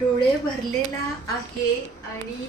डोळे भरलेला आहे आणि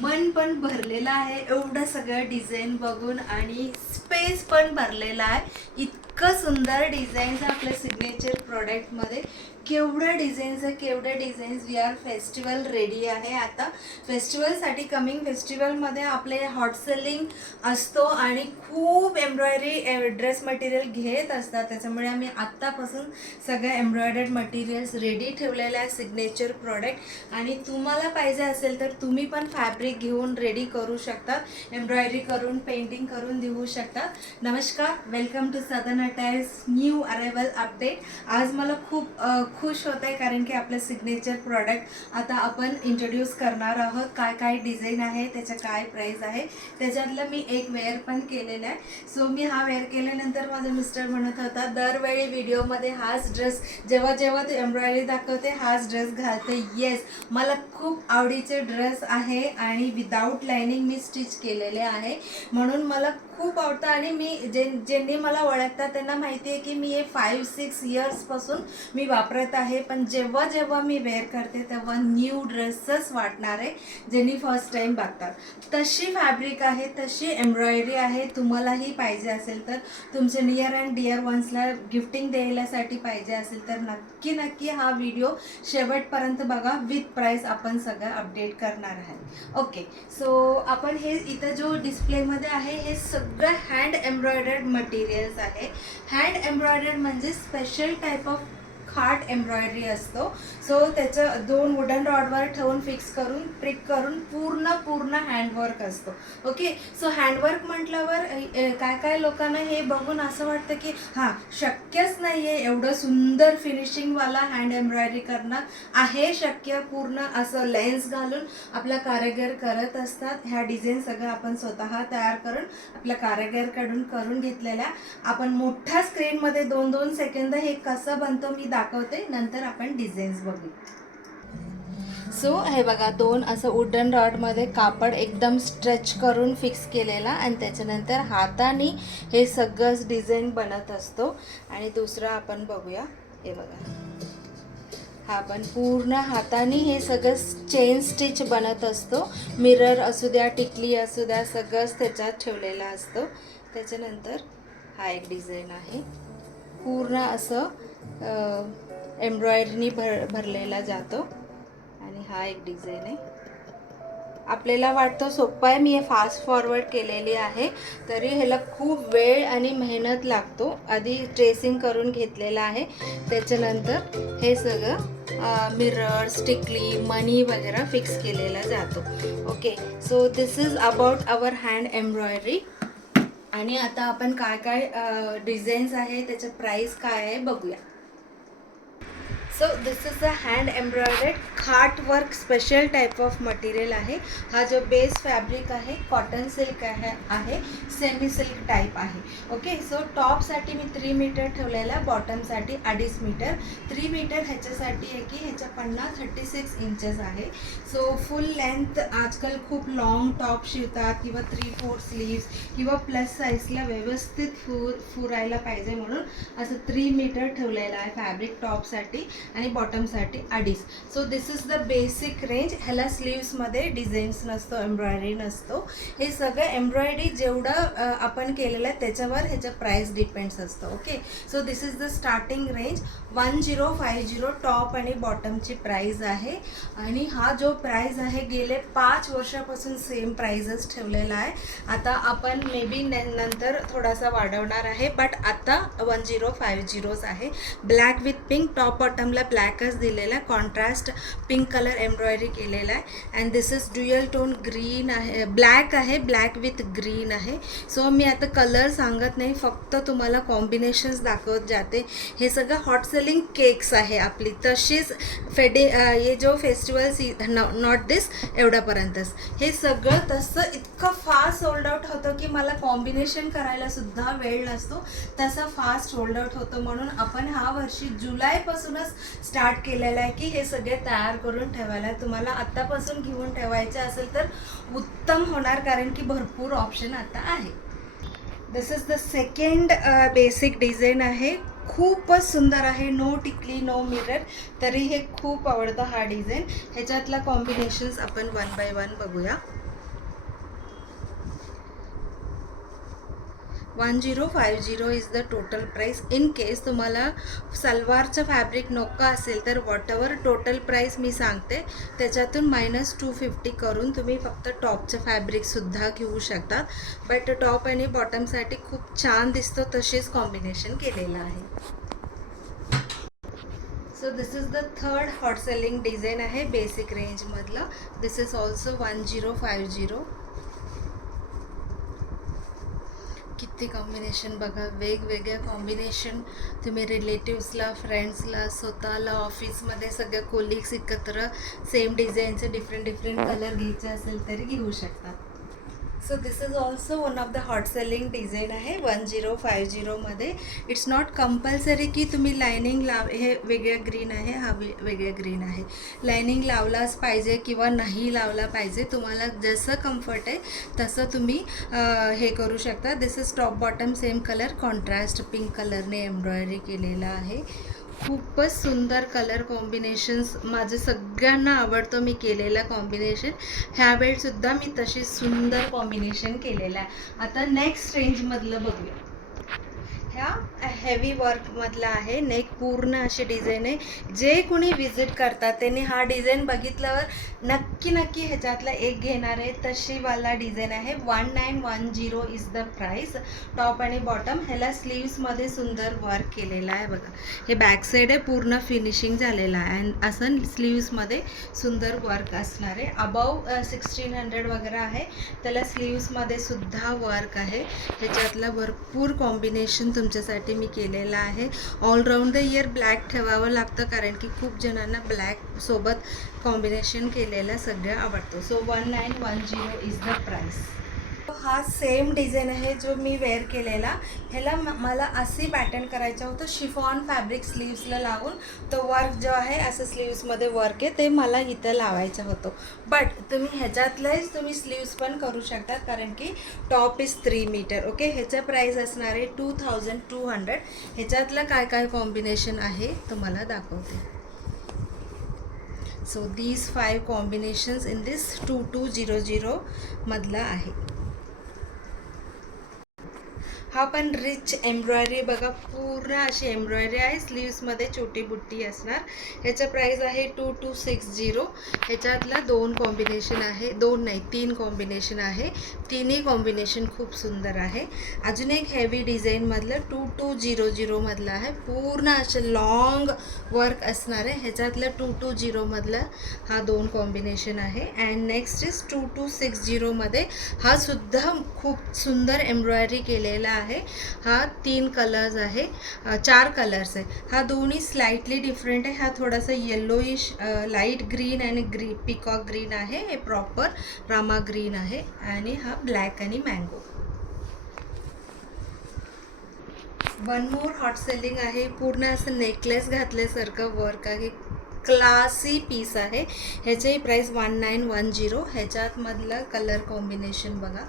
मन पण भरलेलं आहे एवढं सगळं डिझाईन बघून आणि स्पेस पण भरलेला आहे. इतकं सुंदर डिझाईन्स आपल्या सिग्नेचर प्रोडक्टमध्ये. केवढं डिझाईन्स आहे, केवढं designs. We are festival ready आहे. आता फेस्टिवलसाठी कमिंग फेस्टिवलमध्ये आपले हॉट सेलिंग असतो आणि खूप एम्ब्रॉयडरी ड्रेस मटेरियल घेत असतात. त्याच्यामुळे आम्ही आत्तापासून सगळं एम्ब्रॉयडर्ड मटेरियल्स रेडी ठेवलेलं आहे सिग्नेचर प्रोडक्ट. आणि तुम्हाला पाहिजे असेल तर तुम्ही पण फॅब्रिक घेऊन रेडी करू शकता, एम्ब्रॉयडरी करून पेंटिंग करून देऊ शकता. नमस्कार, welcome to southern attires new arrival update. आज मला खूप खुश होत आहे कारण की आपलं सिग्नेचर प्रॉडक्ट आता आपण इंट्रोड्यूस करणार आहोत. काय काय डिझाईन आहे, त्याचं काय प्राईस आहे, त्याच्यातलं मी एक वेअर पण केलेलं आहे. सो मी हा वेअर केल्यानंतर माझा मिस्टर म्हणत होता दरवेळी व्हिडिओमध्ये हाच ड्रेस, जेव्हा जेव्हा तू एम्ब्रॉयडरी दाखवते हाच ड्रेस घालते. येस, मला खूप आवडीचे ड्रेस आहे आणि विदाऊट लाइनिंग मी स्टिच केलेले आहे म्हणून मला खूप आवडतं. आणि मी ज्यांनी मला ओळखतात त्यांना माहिती आहे की मी हे 5-6 इयर्सपासून मी वापरत आहे. पण जेव्हा जेव्हा मी वेअर करते तेव्हा न्यू ड्रेसच वाटणार आहे ज्यांनी फर्स्ट टाईम बघतात. तशी फॅब्रिक आहे, तशी एम्ब्रॉयडरी आहे. तुम्हालाही पाहिजे असेल तर, तुमचे नियर अँड डिअर वन्सला गिफ्टिंग द्यायलासाठी पाहिजे असेल तर नक्की नक्की हा व्हिडिओ शेवटपर्यंत बघा. विथ प्राईस आपण सगळं अपडेट करणार आहे. ओके, सो आपण हे इथं जो डिस्प्लेमध्ये आहे हे सगळं हँड एम्ब्रॉयडर्ड मटेरियल्स आहे. हँड एम्ब्रॉयडर्ड म्हणजे स्पेशल टाईप ऑफ खाट एम्ब्रॉयडरी असतो. सो त्याचं 2 वुडन रॉडवर ठेवून फिक्स करून प्रिक करून पूर्ण हँडवर्क असतो. ओके, सो हँडवर्क म्हटल्यावर काय काय लोकांना हे बघून असं वाटतं की हां, शक्यच नाही आहे एवढं सुंदर फिनिशिंगवाला हँड एम्ब्रॉयडरी करणं. आहे शक्य, पूर्ण असं लेन्स घालून आपला कारागीर करत असतात. ह्या डिझाईन सगळं आपण स्वतः तयार करून आपल्या कारागीरकडून करून घेतलेल्या. आपण मोठ्या स्क्रीनमध्ये 2-2 सेकंद हे कसं बनतं मी दाखवते, नंतर आपण डिझाईन्स बघू. सो हे बघा, 2 असं वुडन रॉडमध्ये कापड एकदम स्ट्रेच करून फिक्स केलेला आणि त्याच्यानंतर हाताने हे सगळंच डिझाईन बनत असतो. आणि दुसरं आपण बघूया, हे बघा, हा पण पूर्ण हाताने हे सगळं चेन स्टिच बनत असतो. मिरर असू द्या, टिकली असू द्या, सगळंच त्याच्यात ठेवलेलं असतं. त्याच्यानंतर हा एक डिझाईन आहे, पूर्ण असं एम्ब्रॉयडरीनी भरलेला जातो. आणि हा एक डिझाईन आहे. आपल्याला वाटतं सोपं आहे, मी हे फास्ट फॉरवर्ड केलेली आहे, तरी ह्याला खूप वेळ आणि मेहनत लागतो. आधी ट्रेसिंग करून घेतलेलं आहे, त्याच्यानंतर हे सगळं मिरर, स्टिकली, मनी वगैरे फिक्स केलेला जातो. Okay, so this is about hour hand embroidery. आणि आता आपण काय काय डिझाईन्स आहे, त्याचं प्राईस काय आहे बघूया. So this is a hand embroidered खाट work special type of material आहे. हा जो बेस फॅब्रिक आहे कॉटन सिल्क आहे, सेमी सिल्क टाईप आहे. ओके, सो टॉपसाठी मी 3 मीटर ठेवलेला, बॉटमसाठी 2.5 मीटर. 3 मीटर ह्याच्यासाठी आहे की ह्याच्या 36 इंचेस आहे. सो फुल लेंथ आजकाल खूप लॉंग टॉप शिवतात किंवा 3/4 स्लीव्स किंवा प्लस साईजला व्यवस्थित फुरायला पाहिजे म्हणून असं 3 मीटर ठेवलेलं आहे फॅब्रिक टॉपसाठी आणि बॉटमसाठी 2.5. So this is the basic range. ह्याला स्लीव्समध्ये डिझाईन्स नसतो, एम्ब्रॉयडरी नसतो. हे सगळं एम्ब्रॉयडरी जेवढं आपण केलेलं आहे त्याच्यावर ह्याचं प्राईस डिपेंड्स असतं. Okay, so this is the starting range. 1050 top आणि बॉटमची प्राईज आहे. आणि हा जो प्राईज आहे गेले 5 वर्षापासून सेम प्राईजच ठेवलेला आहे. आता आपण मे बी नंतर थोडासा वाढवणार आहे, बट आता 1050 आहे. ब्लॅक विथ पिंक, टॉप बॉटमला ब्लॅकच दिलेला, कॉन्ट्रास्ट पिंक कलर एम्ब्रॉयडरी केलेला आहे. And this is dual tone green आहे, ब्लॅक आहे, ब्लॅक विथ ग्रीन आहे. सो मी आता कलर सांगत नाही, फक्त तुम्हाला कॉम्बिनेशन्स दाखवत जाते. हे सगळं हॉट सेलिंग केक्स आहे आपली, तशीच हे जो फेस्टिवल नॉट दिस एवढ्यापर्यंतच हे सगळं तसं इतकं फास्ट सोल्ड आउट होतं की मला कॉम्बिनेशन करायला सुद्धा वेळ नसतो, तसं फास्ट सोल्ड आउट होतं. म्हणून आपण ह्या वर्षी जुलैपासूनच स्टार्ट केलेलं आहे की हे सगळे तयार करून ठेवायला. तुम्हाला आत्तापासून घेऊन ठेवायचे असेल तर उत्तम होणार, कारण की भरपूर ऑप्शन आता आहे. This is the second basic design आहे. खूपच सुंदर आहे. नो टिकली नो मिरर, तरी हे खूप आवडतं हा डिझाईन. ह्याच्यातला कॉम्बिनेशन्स आपण वन बाय वन बघूया. 1050 is the total price. In case तुम्हाला सलवारचं फॅब्रिक नको असेल तर वॉटएवर टोटल प्राईस मी सांगते त्याच्यातून -250 करून तुम्ही फक्त टॉपचं फॅब्रिकसुद्धा घेऊ शकतात. बट टॉप आणि बॉटमसाठी खूप छान दिसतो, तसेच कॉम्बिनेशन केलेलं आहे. So this is the third hot selling design आहे बेसिक रेंजमधलं. This is also 1050. किती कॉम्बिनेशन बघा, वेगवेगळ्या कॉम्बिनेशन. तुम्ही रिलेटिव्सला, फ्रेंड्सला, स्वतःला, ऑफिसमध्ये सगळ्या कोलिग्स एकत्र सेम डिझाईनचे डिफरंट कलर घ्यायचे असेल तरी घेऊ शकता. So this is also one of the hot selling design आहे 1050मध्ये. इट्स नॉट कंपल्सरी की तुम्ही लायनिंग हे वेगळ्या ग्रीन आहे, हा वेगळ्या ग्रीन आहे, लायनिंग लावलाच पाहिजे किंवा नाही लावला पाहिजे. तुम्हाला जसं कम्फर्ट आहे तसं तुम्ही हे करू शकता. This is top bottom same colour, contrast pink कलरने एम्ब्रॉयडरी केलेलं आहे. खूपच सुंदर कलर कॉम्बिनेशन्स, माझं सगळ्यांना आवडतं मी केलेला कॉम्बिनेशन. ह्यावेळीसुद्धा मी तशी सुंदर कॉम्बिनेशन केलेलं आहे. आता नेक्स्ट रेंजमधलं बघूया. ह्या हेवी वर्कमधला आहे. नेक पूर्ण अशी डिझाईन आहे. जे कोणी विजिट करतात त्यांनी हा डिझाईन बघितल्यावर नक्की ह्याच्यातला एक घेणार आहे. तशीवाला डिझाईन आहे. 1910 इज द प्राईस. टॉप आणि बॉटम. ह्याला स्लीव्समध्ये सुंदर वर्क केलेलं आहे बघा. हे बॅक साईड आहे, पूर्ण फिनिशिंग झालेलं आहे. अँड असं स्लीव्समध्ये सुंदर वर्क असणार आहे. अबाव 1600 वगैरे आहे. त्याला स्लीव्समध्ये सुद्धा वर्क आहे. ह्याच्यातला भरपूर कॉम्बिनेशन तुमच्यासाठी मी केलेला आहे. ऑलराऊंड द इयर ब्लॅक ठेवावं लागतं, कारण की खूप जणांना ब्लॅक सोबत कॉम्बिनेशन केलेला सगळं आवडतो. So 1910 is the price. हा सेम डिझाईन आहे जो मी वेअर केलेला. ह्याला मला अशी पॅटर्न करायचं होतं, शिफॉन फॅब्रिक स्लीव्सला लावून. तो वर्क जो आहे असं स्लीव्समध्ये वर्क आहे ते मला इथं लावायचं होतं. बट तुम्ही ह्याच्यातलंच तुम्ही स्लीव्स पण करू शकता, कारण की टॉप इज 3 मीटर. ओके, ह्याचं प्राईस असणार आहे 2200. ह्याच्यातलं काय काय कॉम्बिनेशन आहे तुम्हाला दाखवते. So these 5 combinations in this 2200 मधला आहे. हा पण रिच एम्ब्रॉयडरी बघा, पूर्ण अशी एम्ब्रॉयडरी आहे. स्लीव्समध्ये छोटी बुट्टी असणार. ह्याचं प्राईस आहे 2260. ह्याच्यातला 2 कॉम्बिनेशन आहे, 2 नाही 3 कॉम्बिनेशन आहे. तिन्ही कॉम्बिनेशन खूप सुंदर आहे. अजून एक हेवी डिझाईनमधलं 2200 मधलं आहे. पूर्ण असं लॉंग वर्क असणार आहे. ह्याच्यातलं 2200मधलं हा 2 कॉम्बिनेशन आहे. अँड नेक्स्ट इज 2260मध्ये हा सुद्धा खूप सुंदर एम्ब्रॉयडरी केलेला आहे. हा 3 कलर्स आहे, 4 कलर्स आहे. हा दोन्ही स्लाइटली डिफरंट आहे. हा थोडासा येल्लोइश लाईट ग्रीन आणि पिकॉक ग्रीन आहे. हे प्रॉपर रामा ग्रीन आहे. आणि हा ब्लॅक आणि mango. One more hot selling आहे. पूर्ण असं नेकलेस घातल्यासारखं वर्क आहे. क्लासी पीस आहे. ह्याचंही प्राईस 1910. ह्याच्यात मधलं कलर कॉम्बिनेशन बघा.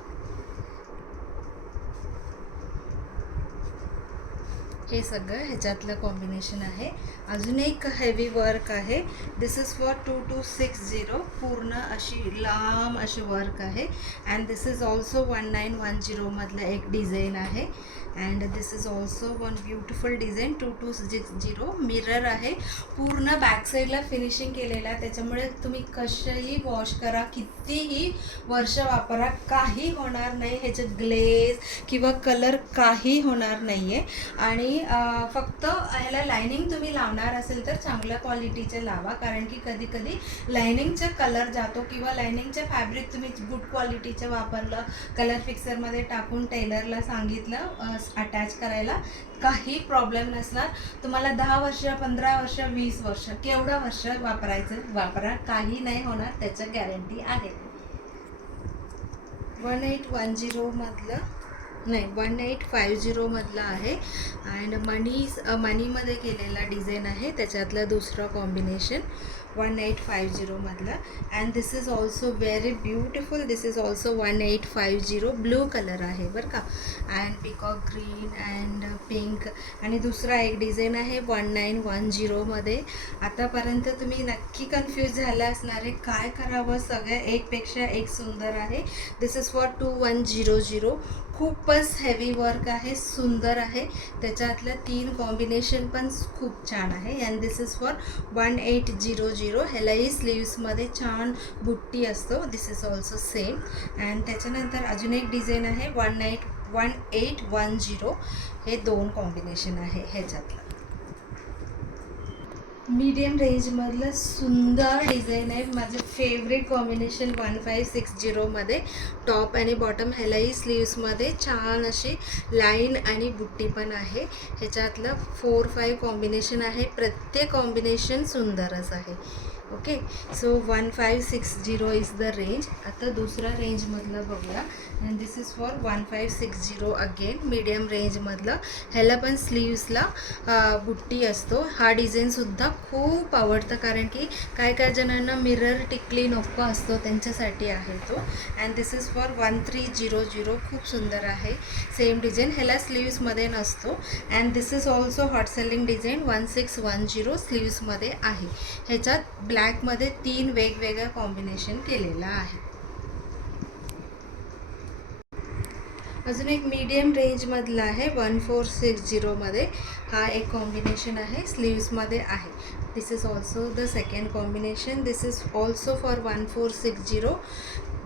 हे सगळं ह्याच्यातलं कॉम्बिनेशन आहे. अजून एक हेवी वर्क आहे. This is for 2260. पूर्ण अशी लांब अशी वर्क आहे. अँड दिस इज ऑल्सो 1910 मधलं एक डिझाईन आहे. And this is also one beautiful design 2260. Mirror आहे. पूर्ण बॅक साईडला फिनिशिंग केलेलं आहे. त्याच्यामुळे तुम्ही कशाही वॉश करा, कितीही वर्ष वापरा, काही होणार नाही. ह्याच्यात ग्लेज किंवा कलर काही होणार नाही आहे. आणि फक्त ह्याला लायनिंग तुम्ही लावणार असेल तर चांगल्या क्वालिटीचे लावा, कारण की कधी कधी लायनिंगचा कलर जातो किंवा लायनिंगचे फॅब्रिक तुम्ही गुड क्वालिटीचं वापरलं, कलर फिक्सरमध्ये टाकून टेलरला सांगितलं अटॅच करायला, काही प्रॉब्लेम नसणार. तुम्हाला 10 वर्ष, 15 वर्ष, 20 वर्ष, केवढं वर्ष वापरायचं वापरा, काही नाही होणार, त्याचं गॅरंटी आहे. 1810 मधलं नाही 1850 मधला आहे. अँड मनीमध्ये केलेला डिझाईन आहे. त्याच्यातलं दुसरं कॉम्बिनेशन 1850 मधला. And this is also very beautiful. This is also 1850. Blue colour आहे बरं का. And peacock green and pink. आणि दुसरा एक डिझाईन आहे 1910 आतापर्यंत तुम्ही नक्की कन्फ्यूज झाला असणार आहे काय करावं, सगळ्या एकपेक्षा एक सुंदर आहे. This is for 2100. खूपच हेवी वर्क आहे, सुंदर आहे. त्याच्यातलं 3 कॉम्बिनेशन पण खूप छान आहे. And this is for 1800. ह्यालाही स्लीव्समध्ये छान बुट्टी असतो. दिस इज ऑल्सो सेम. अँड त्याच्यानंतर अजून एक डिझाईन आहे 1810. हे 2 कॉम्बिनेशन आहे ह्याच्यातलं. मीडियम रेंजमधलं सुंदर डिझाईन आहे. माझं फेवरेट कॉम्बिनेशन 1560 टॉप आणि बॉटम. ह्यालाही स्लीव्समध्ये छान अशी लाईन आणि बुट्टी पण आहे. ह्याच्यातलं 4-5 कॉम्बिनेशन आहे. प्रत्येक कॉम्बिनेशन सुंदरच आहे. Okay, so 1560 is the range. आता दुसरा रेंजमधलं बघूया. And this is for 1560 again, medium रेंजमधलं. ह्याला पण स्लीव्सला बुट्टी असतो. हा डिझाईनसुद्धा खूप आवडतं, कारण की काय काय जणांना मिरर टिकली नको असतो, त्यांच्यासाठी आहे तो. And this is for 1300. खूप सुंदर आहे. Same design. ह्याला स्लीव्समध्ये नसतो. And this is also hot selling design 1610. स्लीव्समध्ये आहे. ह्याच्यात ब्लॅकमध्ये 3 वेगवेगळ्या कॉम्बिनेशन केलेला आहे. अजून एक मीडियम रेंजमधला आहे 1460. हा एक कॉम्बिनेशन आहे, स्लीव्समध्ये आहे. This is also the second combination. This is also for 1460.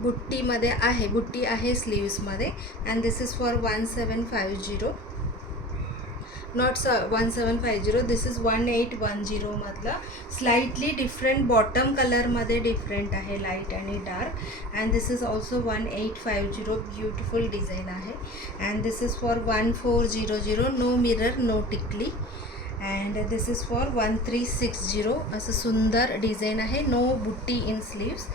बुट्टीमध्ये आहे, बुट्टी आहे स्लीव्समध्ये. And this is for 1750. Not 1750. This is 1810 मधला. स्लाइटली डिफरंट बॉटम कलरमध्ये डिफरंट आहे, लाईट आणि dark. And this is also 1850. Beautiful design आहे. And this is for 1400. No mirror, no टिकली. And this is for 1360. असं सुंदर डिझाईन आहे. No बुट्टी इन स्लीव्स.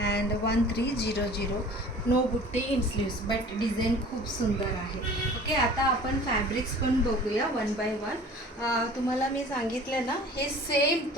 अँड 1300. नो बुट्टी इन स्लीव्स, बट डिझाईन खूप सुंदर आहे. ओके, आता आपण फॅब्रिक्स पण बघूया 1 बाय 1. तुम्हाला मी सांगितलं ना, हे सेम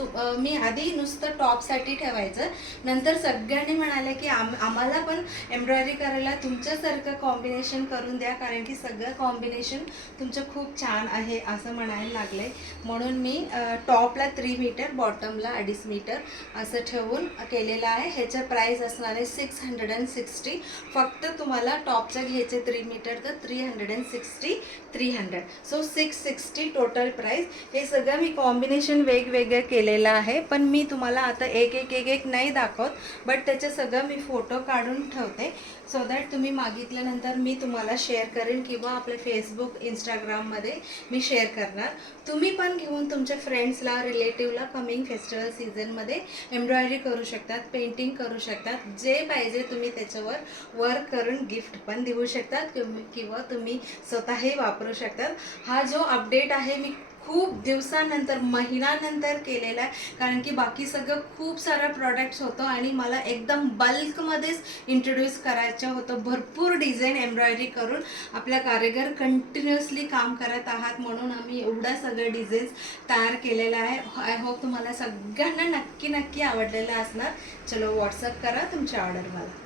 मी आधी नुसतं टॉपसाठी ठेवायचं. नंतर सगळ्यांनी म्हणाले की आम्हाला पण एम्ब्रॉयडरी करायला तुमच्यासारखं कॉम्बिनेशन करून द्या, कारण की सगळं कॉम्बिनेशन तुमचं खूप छान आहे असं म्हणायला लागलं आहे. म्हणून मी टॉपला 3 मीटर, बॉटमला 2.5 मीटर असं ठेवून केलेलं आहे. ह्याचं प्राईस असणार आहे 660. फक्त तुम्हाला टॉपचं घ्यायचे 3 मीटर तर 360, 300. So 660 total price. हे सगळं मी कॉम्बिनेशन वेगवेगळं केलेलं आहे, पण मी तुम्हाला आता एक नाही दाखवत, बट त्याचे सगळं मी फोटो काढून ठेवते, सो दॅट तुम्ही मागितल्यानंतर मी तुम्हाला शेअर करेन, किंवा आपल्या फेसबुक, इंस्टाग्राममध्ये मी शेअर करणार. तुम्ही पण घेऊन तुमच्या फ्रेंड्सला, रिलेटिव्हला कमिंग फेस्टिवल सीझनमध्ये एम्ब्रॉयडरी करू शकतात, पेंटिंग करू शकतात. जे पाहिजे तुम्ही त्याच्यावर वर्क करून गिफ्ट पण देऊ शकतात, किंवा तुम्ही स्वतःही वापरू शकतात. हा जो अपडेट आहे मी खूप दिवसानंतर, महिन्यानंतर केलेला आहे, कारण की बाकी सगळं खूप सारं प्रॉडक्ट्स होतं आणि मला एकदम बल्कमध्येच इंट्रोड्यूस करायचं होतं. भरपूर डिझाईन एम्ब्रॉयडरी करून आपल्या कारागीर कंटिन्युअसली काम करत आहात, म्हणून आम्ही एवढा सगळं डिझाईन्स तयार केलेला आहे. आय होप तुम्हाला सगळ्यांना नक्की आवडलेलं असणार. चलो, व्हॉट्सअप करा तुमची ऑर्डर मला.